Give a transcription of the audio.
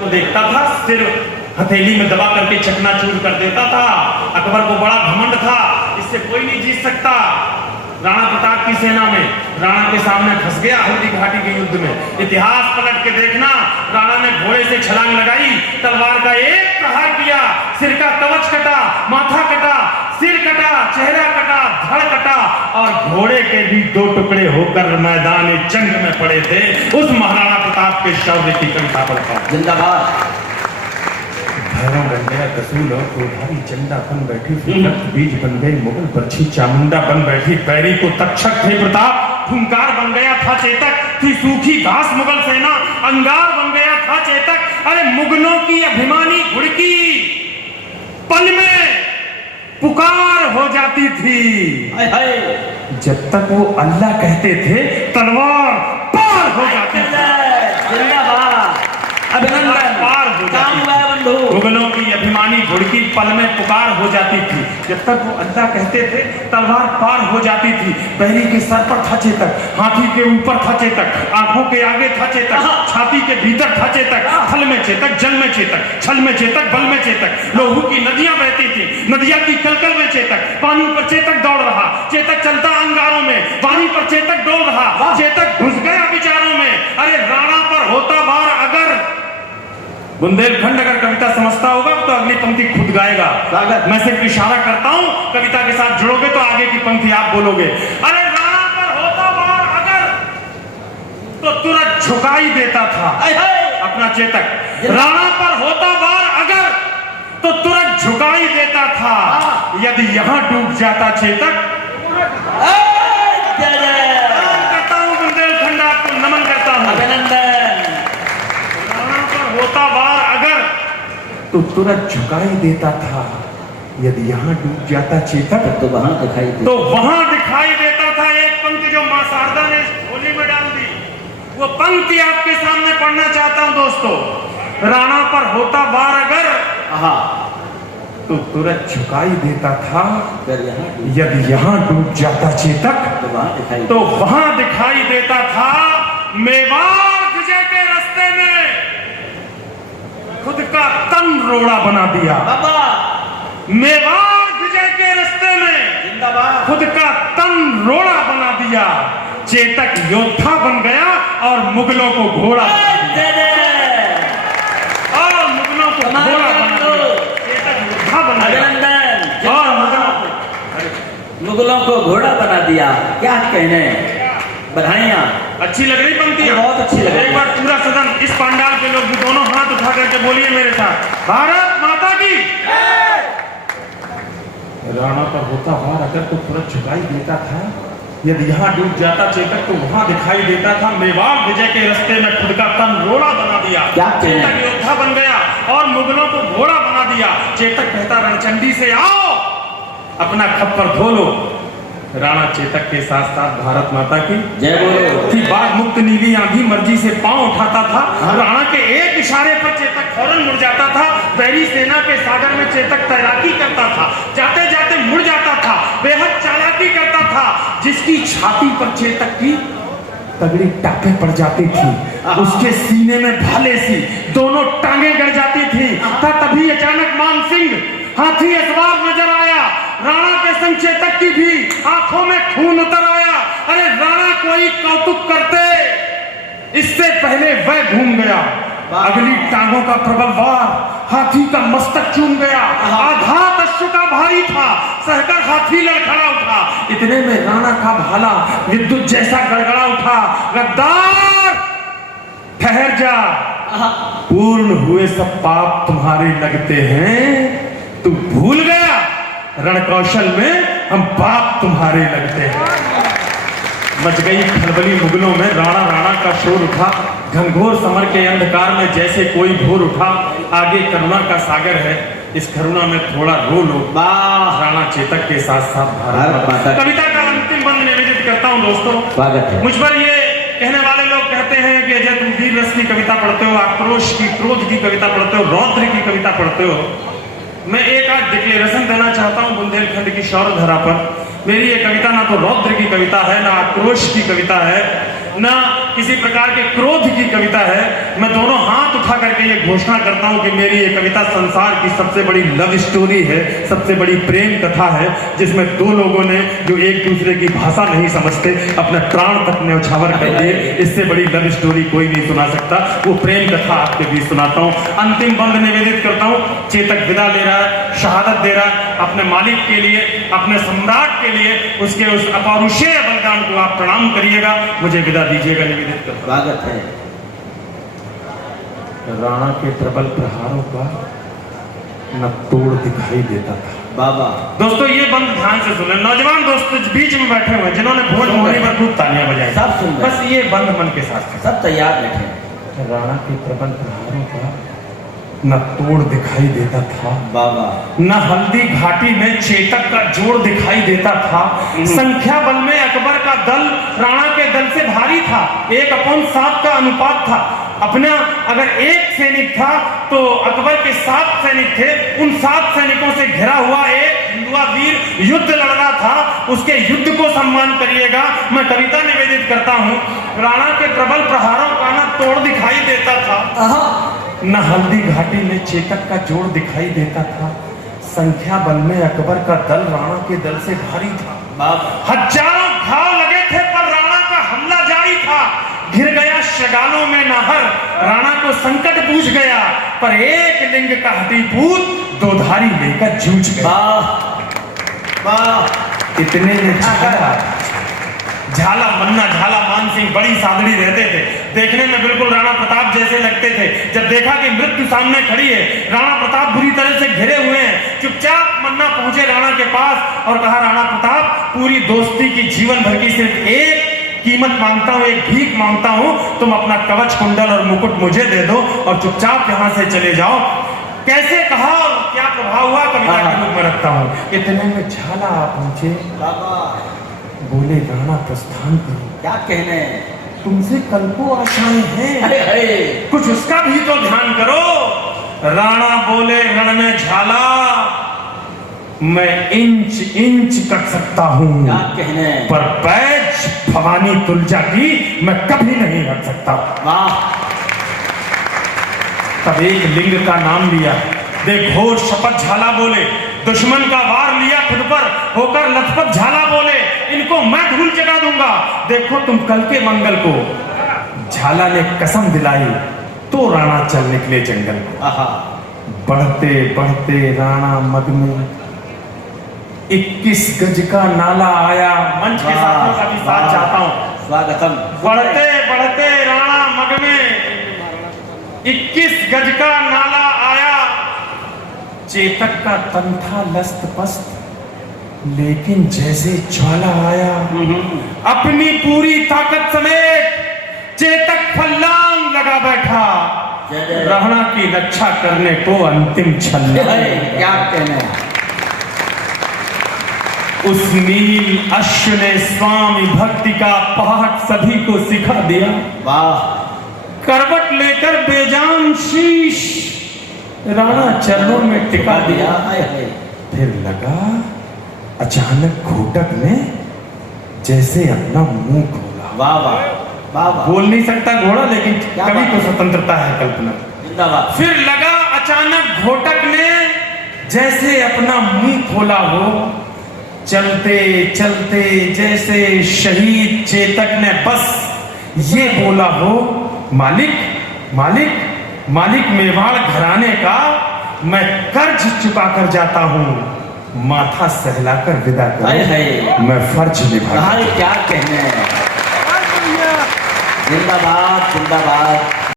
तो देखता था, सिर हथेली में दबा करके चकनाचूर कर देता था। अकबर को बड़ा घमंड था, इससे कोई नहीं जीत सकता। राणा प्रताप की सेना में राणा के सामने फंस गया हल्दी घाटी के युद्ध में। इतिहास पलट के देखना, राणा ने घोड़े से छलांग लगाई, तलवार का एक प्रहार किया, सिर का कवच कटा, माथा कटा, सिर कटा, चेहरा कटा, धड़ कटा और घोड़े के भी 2 टुकड़े होकर मैदान जंग में पड़े थे। उस महाराणा प्रताप के शौर्य की कविता पढ़ता। जिंदाबाद। भैरव बन गया कसूल और कोठारी चंदा बन बैठी, रक्त बीज बन गई मुगल बर्छी चामुंडा बन बैठी, पैरी को तक्षक थे प्रताप, फुंकार बन गया था चेतक, थी सूखी घास मुगल सेना, अंगार बन गया था चेतक। अरे मुगलों की अभिमानी घुड़की पल में पुकार हो जाती थी। जब तक वो अल्लाह कहते थे तलवार पार हो जाती थी। अभिनंदन। पार हो जाती थी। मुगलों की अभिमानी घुड़की पल में पुकार हो जाती थी। जब तक वो अल्लाह कहते थे तलवार पार हो जाती थी। पैरी के सर पर था चेतक, हाथी के ऊपर था चेतक, आंखों के आगे था चेतक, छाती के भीतर था चेतक, थल में चेतक, जल में चेतक, छल में चेतक, बल में चेतक। लोहू की नदियां बहती थी, नदियां की कलकल में चेतक, पानी पर चेतक दौड़ रहा, चेतक चलता अंगारों में, पानी पर चेतक डोल रहा, चेतक घुस गया विचारों में। अरे राणा पर होता वार अगर बुंदेलखंड अगर कविता समझता होगा तो अगली पंक्ति खुद गाएगा। मैं सिर्फ इशारा करता हूं, कविता के साथ जुड़ोगे तो आगे की पंक्ति आप बोलोगे। अरे राणा पर होता वार अगर तो तुरंत झुका ही देता था अपना चेतक। राणा पर होता वार अगर तो तुरंत झुका ही देता था। यदि यहां डूब जाता चेतक। करता हूं बुंदेलखंड, आपको नमन करता हूं। अभिनंदन। होता वार अगर तो तुरंत झुका ही देता था। यदि यहाँ डूब जाता चेतक तो वहां दिखाई देता था। एक पंक्ति जो मां शारदा ने होली में डाल दी, वो पंक्ति आपके सामने पढ़ना चाहता हूं दोस्तों। राणा पर होता वार अगर तो तुरंत झुका ही देता था। यदि यहाँ डूब जाता चेतक तो वहां दिखाई देता था। मेवाड़ विजय के रास्ते में खुद का तन रोड़ा बना दिया। मेवाड़ विजय के रास्ते में खुद का तन रोड़ा बना दिया। चेतक योद्धा बन गया और मुगलों को घोड़ा बना दिया। चेतक योद्धा बन गया और मुगलों को घोड़ा बना दिया। क्या कहने, बधाइयां। अच्छी लग रही पंक्ति? बहुत अच्छी लग रही। एक बार पूरा सदन, इस पंडाल के लोग भी दोनों हाथ उठा करके बोलिए मेरे साथ, भारत माता की। राणा पर होता वार अगर तो तुरंत झुकाई देता था। यदि यहाँ डूब जाता चेतक तो वहां दिखाई देता था। मेवाड़ विजय के रास्ते में खुद का तन रोड़ा बना दिया। चेतक योद्धा बन गया और मुगलों को घोड़ा बना दिया। चेतक कहता रणचंडी से आओ, अपना खप्पर खोलो। राणा चेतक के साथ साथ भारत माता की जय बोलो। थी बाघ मुक्त नीली आंधी मर्जी से पांव उठाता था। राणा के एक इशारे पर चेतक फौरन मुड़ जाता था। पैरी सेना के सागर में चेतक तैराकी करता था, जाते जाते मुड़ जाता था, बेहद चालाकी करता था। जिसकी छाती पर चेतक की तगड़ी टाके पड़ जाती थी, उसके सीने में भाले सी दोनों टांगे गड़ जाती थी। तभी अचानक मान सिंह हाथी असवार नजर आया। राणा के संग चेतक की भी आंखों में खून उतर आया। अरे राणा कोई कौतुक करते, इससे पहले वह घूम गया। अगली टांगों का प्रबल वार हाथी का मस्तक चूम गया। आघात अश्व का भारी था, सहकर हाथी लड़खड़ा उठा। इतने में राणा का भाला विद्युत जैसा गड़गड़ा उठा। गद्दार ठहर जा, पूर्ण हुए सब पाप तुम्हारे लगते हैं। तू भूल गया रणकौशल में हम पाप तुम्हारे लगते हैं। मच गई खलबली मुगलों में, राणा राणा का शोर उठा। घनघोर समर के अंधकार में जैसे कोई भोर उठा। आगे करुणा का सागर है, इस करुणा में थोड़ा रो लो। राणा चेतक के साथ साथ भारत माता। कविता का अंतिम बंद निवेदित करता हूँ दोस्तों। स्वागत है। मुझ पर ये कहने वाले लोग कहते हैं कि जब तुम वीर रस की कविता पढ़ते हो, आक्रोश की, क्रोध की कविता पढ़ते हो, रौद्र की कविता पढ़ते हो। मैं एक आज डिक्लेरेशन देना चाहता हूं बुंदेलखंड की शौर्य धरा पर। मेरी ये कविता ना तो रौद्र की कविता है, ना आक्रोश की कविता है, ना किसी प्रकार के क्रोध की कविता है। मैं दोनों हाथ उठा करके ये घोषणा करता हूं कि मेरी ये कविता संसार की सबसे बड़ी लव स्टोरी है, सबसे बड़ी प्रेम कथा है, जिसमें दो लोगों ने जो एक दूसरे की भाषा नहीं समझते अपने प्राण तक न्यौछावर कर दिए। इससे बड़ी लव स्टोरी कोई नहीं सुना सकता। वो प्रेम कथा आपके बीच सुनाता हूँ। अंतिम बंद निवेदित करता हूँ। चेतक विदा ले रहा है, शहादत दे रहा है अपने मालिक के लिए, अपने सम्राट के लिए। उसके उस अपौरुषेय बलिदान को आप प्रणाम करिएगा, मुझे विदा दीजिएगा। निवेदित करता स्वागत है। राणा के प्रबल प्रहारों का न तोड़ दिखाई देता था। बाबा दोस्तों ये बंद ध्यान से सुने। नौजवान दोस्त बीच में बैठे हुए हैं जिन्होंने भोज मोहनी पर खूब तालियां बजाई, सब सुन रहे हैं। बस ये बंद मन के साथ। सब तैयार बैठे। राणा के प्रबल प्रहारों का न तोड़ दिखाई देता था, बाबा न हल्दी घाटी में चेतक का जोड़ दिखाई देता था। संख्या बल में अकबर का दल राणा के दल से भारी था। 1/7 का अनुपात था। अपना अगर एक सैनिक था तो अकबर के 7 सैनिक थे। उन 7 सैनिकों से घिरा हुआ एक हिंदुआ वीर युद्ध लड़ रहा था। उसके युद्ध को सम्मान करिएगा। मैं कविता निवेदित करता हूँ। राणा के प्रबल प्रहारों का न तोड़ दिखाई देता था, न हल्दी घाटी में चेतक का जोड़ दिखाई देता था। संख्या बल में अकबर का दल राणा के दल से भारी था। हजारों घाव लगे थे पर राणा का हमला जारी था। घिर गया शगालों में नाहर, राणा को संकट पूछ गया, पर एक लिंग का हटीपूत दोधारी लेकर जूझ गया। इतने में झाला मन्ना झाला मान सिंह बड़ी सादड़ी रहते थे। देखने में बिल्कुल राणा प्रताप जैसे लगते थे। जब देखा कि मृत्यु सामने खड़ी है, राणा प्रताप बुरी तरह से घिरे हुए हैं, चुपचाप मन्ना पहुंचे राणा के पास और कहा, राणा प्रताप पूरी दोस्ती की जीवन भर की सिर्फ एक कीमत मांगता हूं, एक भीख मांगता हूं। तुम अपना कवच कुंडल और मुकुट मुझे दे दो और चुपचाप यहां से चले जाओ। कैसे कहा और क्या प्रभाव हुआ कविता के रूप में रखता हूं। इतने में झाला पहुंचे, बोले राणा प्रस्थान करो। क्या कहने, तुमसे कल को आशाएं हैं, कुछ उसका भी तो ध्यान करो। राणा बोले रण में झाला, मैं इंच इंच कट सकता हूं, क्या कहने, पर पैच भवानी तुलजा की मैं कभी नहीं रख सकता। वाह। तब एक लिंग का नाम लिया, देख घोर शपथ झाला बोले। दुश्मन का वार लिया खुद पर, होकर लथपथ झाला बोले, इनको मैं धूल चटा दूंगा, देखो तुम कल के मंगल को। झाला ने कसम दिलाई तो राणा चल निकले जंगल को। बढ़ते बढ़ते राणा मग में 21 गज का नाला आया। मंच के साथियों का भी साथ चाहता हूं। स्वागतम। बढ़ते बढ़ते राणा मग में 21 गज का नाला आया। चेतक का तन था लस्त पस्त, लेकिन जैसे ज्वाला आया, अपनी पूरी ताकत समेत चेतक फल्लांग लगा बैठा। राणा की रक्षा करने को अंतिम छल्ला। क्या कहने, उस नील अश्व ने स्वामी भक्ति का पाठ सभी को सिखा दिया। वाह। करवट लेकर बेजान शीश राणा चरणों में टिका दिया। फिर लगा अचानक घोटक ने जैसे अपना मुंह खोला। वाह वाह वाह। बोल नहीं सकता घोड़ा, लेकिन कवि को स्वतंत्रता है कल्पना। जिंदाबाद। फिर लगा अचानक घोटक ने जैसे अपना मुंह खोला हो। चलते चलते जैसे शहीद चेतक ने बस ये बोला हो, मालिक मालिक मालिक मेवाड़ घराने का मैं कर्ज चुका कर जाता हूँ, माथा सहलाकर विदा कर मैं फर्ज निभा। क्या कहने। जिंदाबाद जिंदाबाद।